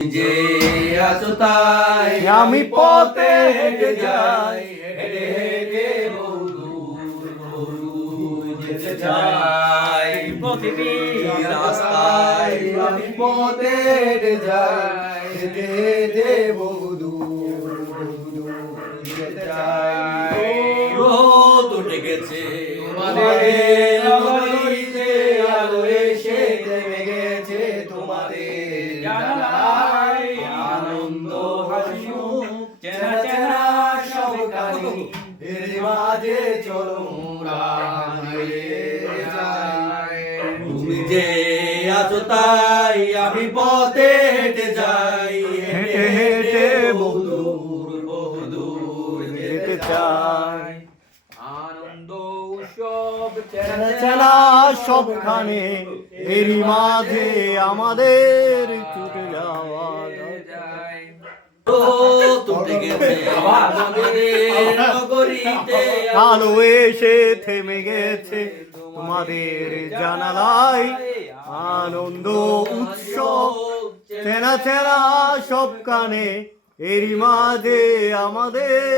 যে আছো তাই আমি পথে হেঁটে যাই, হেঁটে হেঁটে বহুদূর যেতে চাই। প্রতিটি রাস্তায় আমি পথে হেঁটে যাই, হেঁটে হেঁটে বহুদূর যেতে চাই। রোদ উঠে গেছে তোমাদের নগরীতে, আলো এসে থেমে গেছে তোমাদের জানালায়। আনন্দ হাসি মুখ চেনা চেনা সব কাহিনী, এর মাঝে চলো মোরা হারিয়ে যাই। তুমি যে আছো তাই আমি পথে হেঁটে যাই, হেঁটে হেঁটে বহুদূর যেতে চাই। আনন্দ উৎসব চেনা চেনা সবখানে, এরই মাঝে আমাদের ছুটে যাওয়া যায়। তুলতে গেছে আমাদের নগরীতে, আলো এসে থেমে গেছে তোমাদের জানালায়। আনন্দ উৎসব চেনা চেনা সবখানে, এরই মাঝে আমাদের